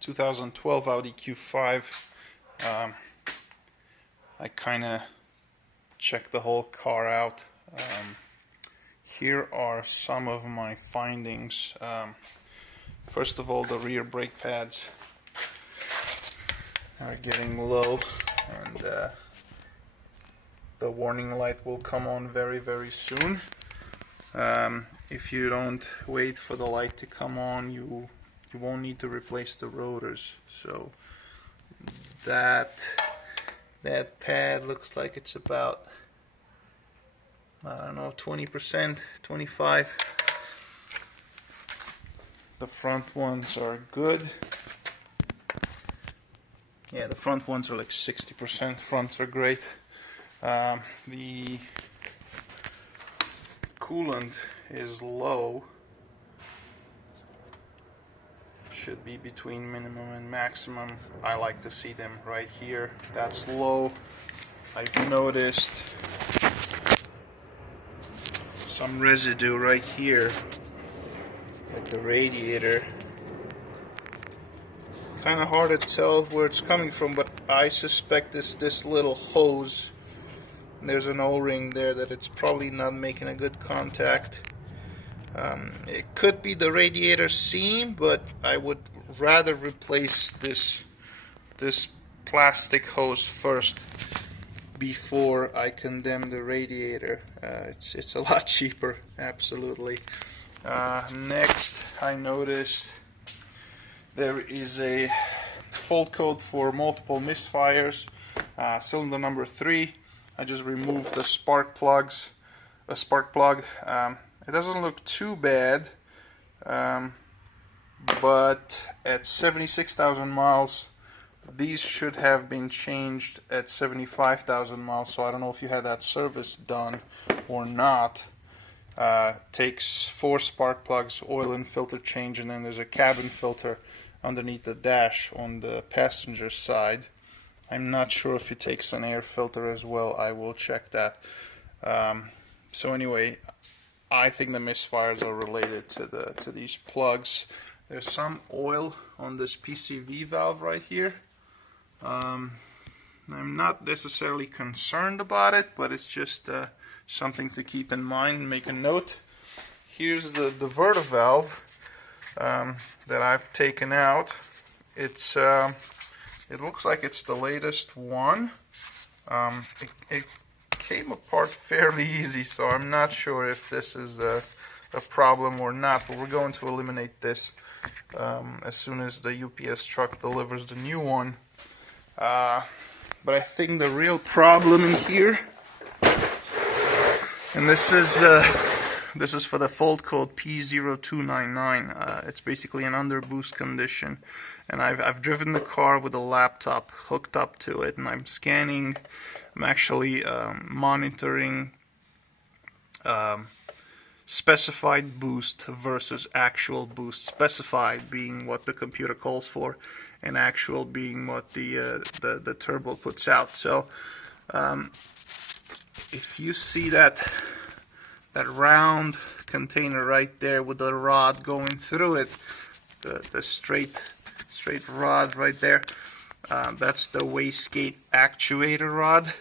2012 Audi Q5. I kind of checked the whole car out. Here are some of my findings. First of all, the rear brake pads are getting low, and the warning light will come on very soon. If you don't wait for the light to come on, you won't need to replace the rotors. So that pad looks like it's about, I don't know, 20%, 25%. The front ones are good. Yeah, the front ones are like 60%. Fronts are great. The coolant is low. Should be between minimum and maximum. I like to see them right here. That's low. I've noticed some residue right here at the radiator. Kind of hard to tell where it's coming from, but I suspect this little hose, there's an O-ring there, that it's probably not making a good contact. It could be the radiator seam, but I would rather replace this plastic hose first before I condemn the radiator. It's a lot cheaper, absolutely. Next, I noticed there is a fault code for multiple misfires. Cylinder number 3. I just removed the spark plug. It doesn't look too bad, but at 76,000 miles, these should have been changed at 75,000 miles. So I don't know if you had that service done or not. Takes 4 spark plugs, oil and filter change, and then there's a cabin filter underneath the dash on the passenger side. I'm not sure if it takes an air filter as well. I will check that. So anyway, I think the misfires are related to these plugs. There's some oil on this PCV valve right here. I'm not necessarily concerned about it, but it's just something to keep in mind and make a note. Here's the diverter valve that I've taken out. It looks like it's the latest one. It came apart fairly easy, so I'm not sure if this is a problem or not, but we're going to eliminate this as soon as the UPS truck delivers the new one. But I think the real problem in here, and this is for the fault code P0299. It's basically an underboost condition, and I've driven the car with a laptop hooked up to it, and I'm scanning. I'm actually monitoring specified boost versus actual boost. Specified being what the computer calls for, and actual being what the turbo puts out. So if you see that round container right there with the rod going through it, the straight rod right there, that's the wastegate actuator rod,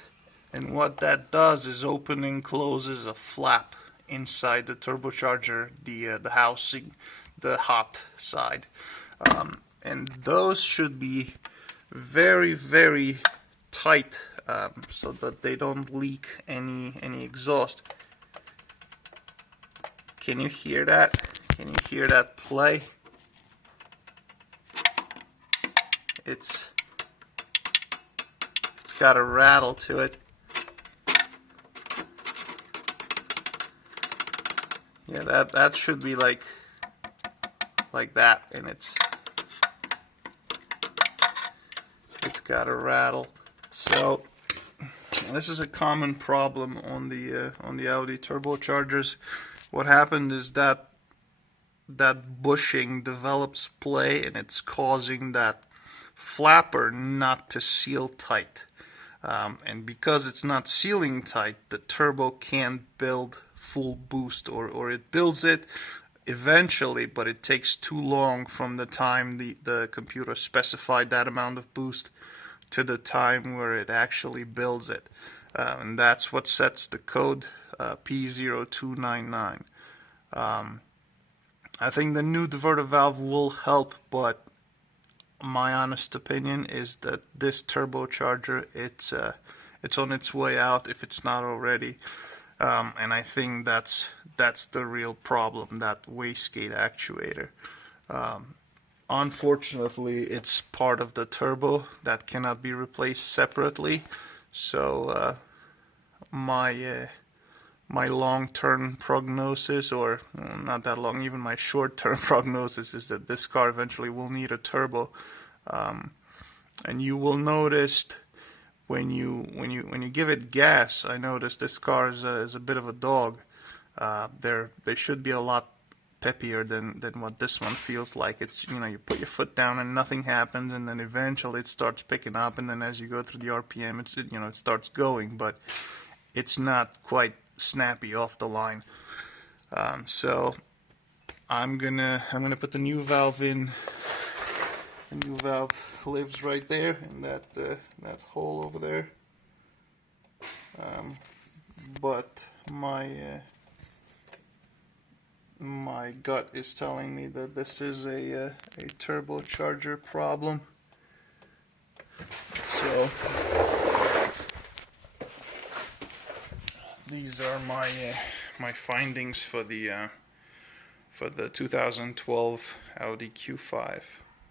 and what that does is open and closes a flap inside the turbocharger, the housing, the hot side, and those should be very tight, so that they don't leak any exhaust. Can you hear that? Can you hear that play? It's got a rattle to it. Yeah, that should be like that, and it's got a rattle. So this is a common problem on the Audi turbochargers. What happened is that bushing develops play, and it's causing that flapper not to seal tight. And because it's not sealing tight, the turbo can't build full boost, or it builds it, eventually, but it takes too long from the time the computer specified that amount of boost to the time where it actually builds it. And that's what sets the code P0299. I think the new diverter valve will help, but my honest opinion is that this turbocharger, it's on its way out if it's not already. And I think that's the real problem, that wastegate actuator. Unfortunately, it's part of the turbo that cannot be replaced separately. So my long-term prognosis, or not that long, even my short-term prognosis, is that this car eventually will need a turbo. And you will notice when you give it gas, I noticed this car is a bit of a dog. They should be a lot peppier than what this one feels like. It's, you put your foot down and nothing happens, and then eventually it starts picking up, and then as you go through the RPM, it starts going, but it's not quite snappy off the line. So I'm gonna put the new valve in. The new valve lives right there in that hole over there. But my gut is telling me that this is a turbocharger problem. So these are my findings for the 2012 Audi Q5.